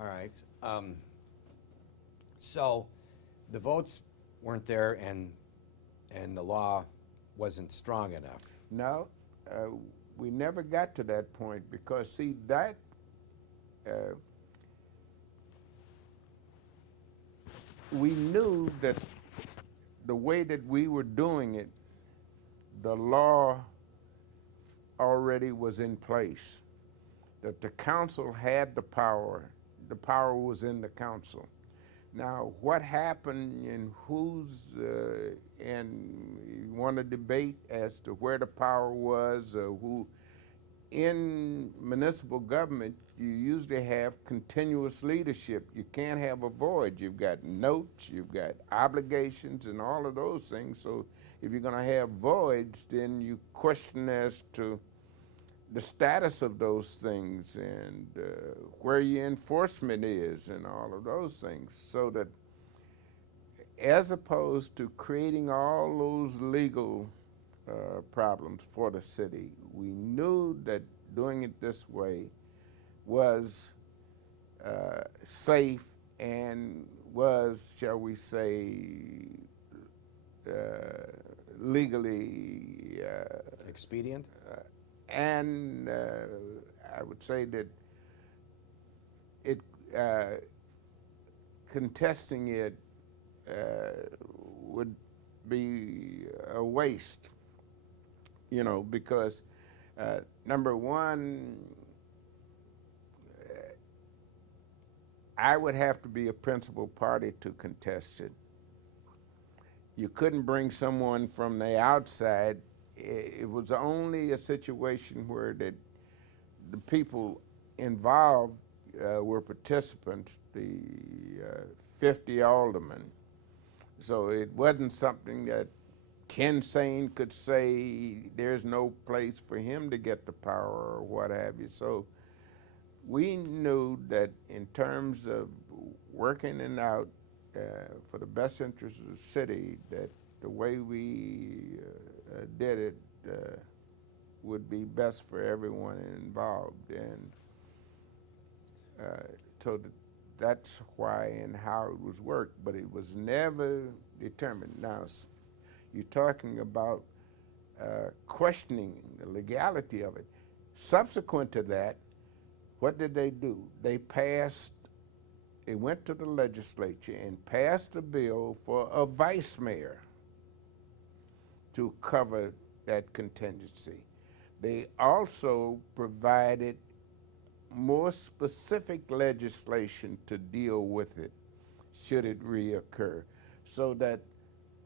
All right. So the votes weren't there, and the law wasn't strong enough. No, we never got to that point because, see, that we knew that the way that we were doing it, the law already was in place, that the council had the power was in the council. Now, what happened and who's, and you want to debate as to where the power was, who, in municipal government, you usually have continuous leadership. You can't have a void. You've got notes, you've got obligations, and all of those things. So if you're going to have voids, then you question as to the status of those things and where your enforcement is and all of those things. So that as opposed to creating all those legal problems for the city, we knew that doing it this way was safe and was, shall we say, legally Expedient? and I would say that it contesting it would be a waste, you know, because number one, I would have to be a principal party to contest it. You couldn't bring someone from the outside. It was only a situation where the people involved were participants, the 50 aldermen. So it wasn't something that Ken Sane could say there's no place for him to get the power or what have you. So we knew that in terms of working it out for the best interest of the city, that the way we did it would be best for everyone involved. And so that's why and how it was worked, but it was never determined. Now, you're talking about questioning the legality of it. Subsequent to that, what did they do? They went to the legislature and passed a bill for a vice mayor to cover that contingency. They also provided more specific legislation to deal with it should it reoccur, so that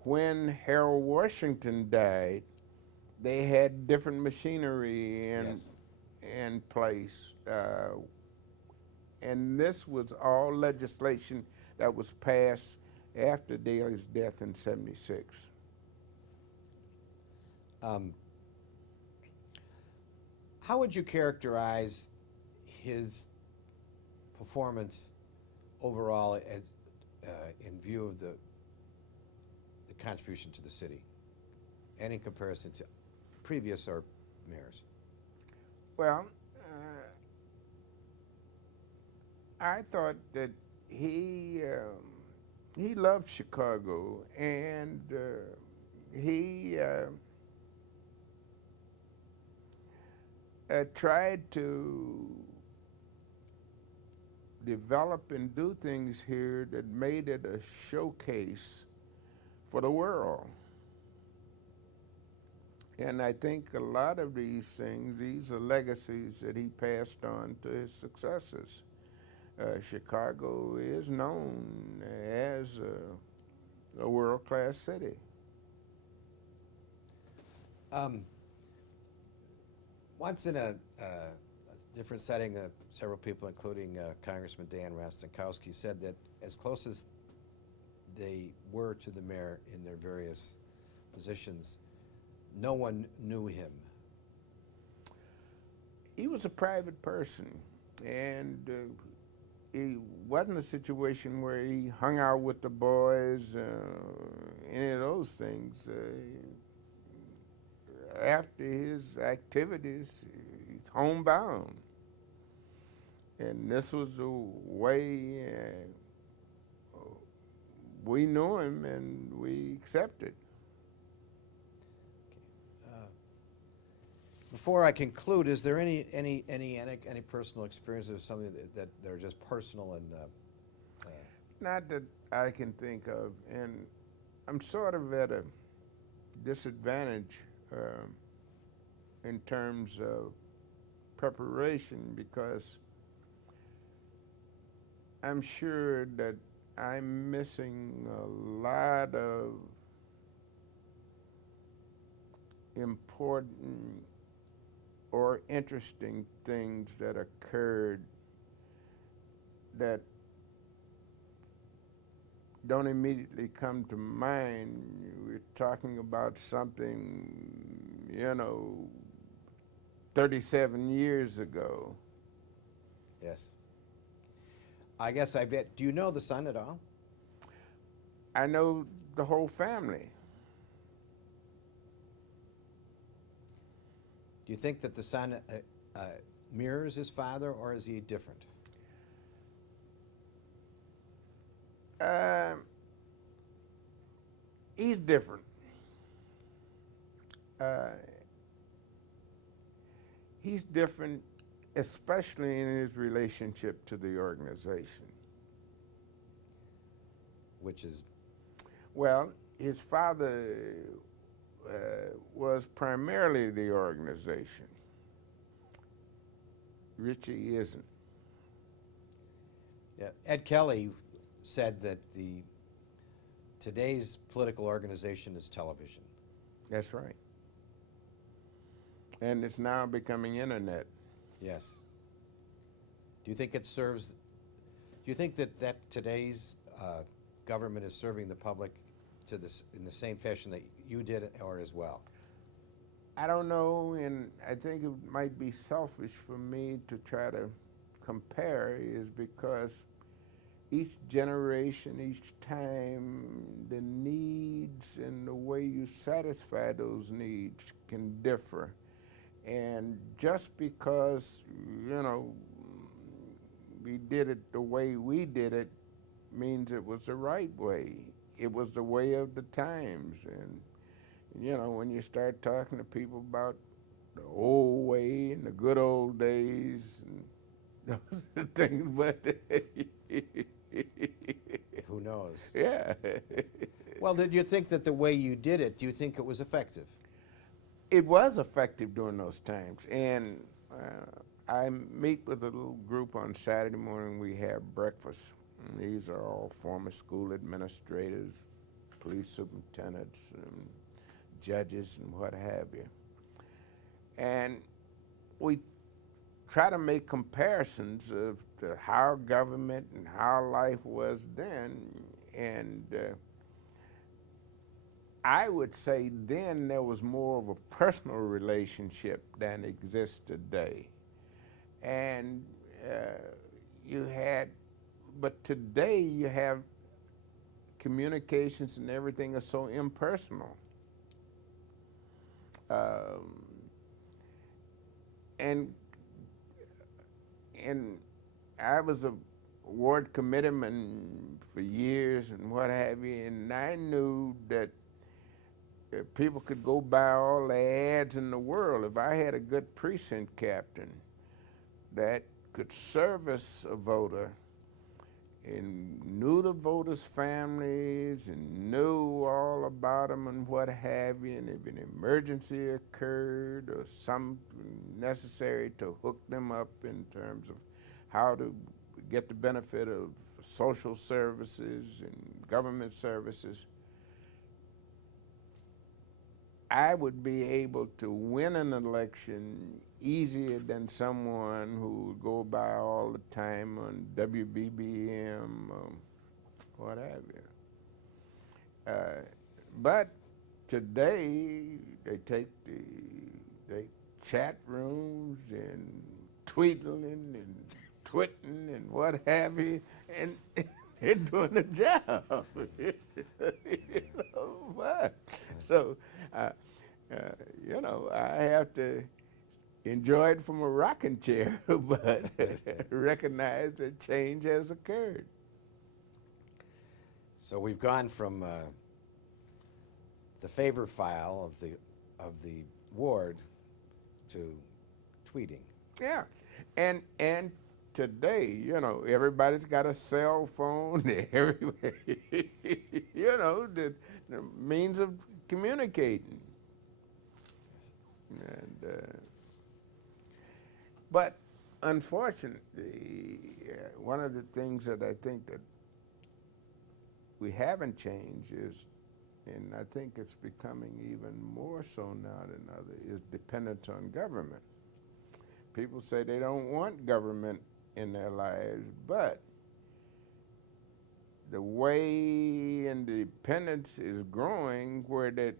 when Harold Washington died, they had different machinery in place. And this was all legislation that was passed after Daley's death in '76. How would you characterize his performance overall as in view of the contribution to the city, and in comparison to previous or mayors? Well, I thought that he loved Chicago, and he tried to develop and do things here that made it a showcase for the world. And I think a lot of these things, these are legacies that he passed on to his successors. Chicago is known as a world-class city. Once in a different setting, several people, including Congressman Dan Rostenkowski, said that as close as they were to the mayor in their various positions, no one knew him. He was a private person, and it wasn't a situation where he hung out with the boys, any of those things. After his activities, he's homebound. And this was the way we knew him, and we accepted. Before I conclude, is there any personal experience or something that are just personal and Not that I can think of, and I'm sort of at a disadvantage in terms of preparation, because I'm sure that I'm missing a lot of important or interesting things that occurred that don't immediately come to mind. We're talking about something, 37 years ago. yes? I guess I bet. Do you know the son at all? I know the whole family. Do you think that the son mirrors his father, or is he different? He's different. He's different, especially in his relationship to the organization. Which is, Well, his father was primarily the organization. Richie isn't. yeah, Ed Kelly said that today's political organization is television. That's right. And it's now becoming internet. Yes. Do you think it serves? Do you think that today's government is serving the public in the same fashion that you did, or as well? I don't know, and I think it might be selfish for me to try to compare, is because each generation, each time, the needs and the way you satisfy those needs can differ. And just because, we did it the way we did it means it was the right way. It was the way of the times. And, when you start talking to people about the old way and the good old days and those things, but Who knows? yeah. Well, did you think that the way you did it, do you think it was effective? It was effective during those times. And I meet with a little group on Saturday morning. We have breakfast. And these are all former school administrators, police superintendents, and judges, and what have you. And we try to make comparisons of how government and how life was then. And I would say then there was more of a personal relationship than exists today. And but today you have communications and everything is so impersonal. And I was a ward committeeman for years and what have you, and I knew that people could go buy all the ads in the world. If I had a good precinct captain that could service a voter and knew the voters' families and knew all about them and what have you, and if an emergency occurred or something necessary to hook them up in terms of how to get the benefit of social services and government services, I would be able to win an election easier than someone who would go by all the time on WBBM, what have you. But today, they take they chat rooms and tweetling and twitting and what have you, and they're doing the job. But, so, I have to enjoy it from a rocking chair, but recognize that change has occurred. So we've gone from the favor file of the ward to tweeting. Yeah, and today, you know, everybody's got a cell phone. Everywhere, you know, the means of communicating. And but unfortunately, one of the things that I think that we haven't changed is, and I think it's becoming even more so now than other, is dependence on government. People say they don't want government in their lives, but the way independence is growing, where that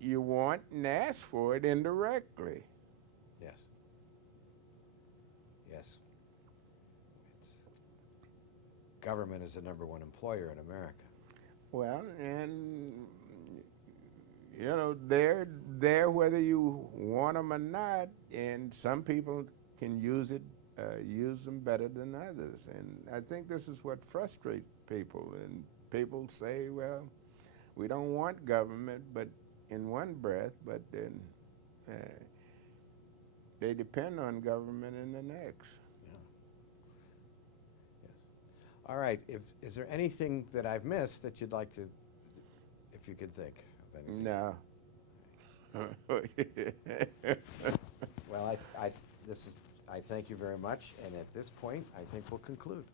you want and ask for it indirectly. Yes. Yes. Government is the #1 employer in America. Well, and you know, they're there whether you want them or not, and some people can use them better than others. And I think this is what frustrates people. And people say, well, we don't want government, but in one breath, but then they depend on government in the next. Yeah. Yes. All right. Is there anything that I've missed that you'd like to, if you could think of anything? No. Well, I thank you very much, and at this point, I think we'll conclude.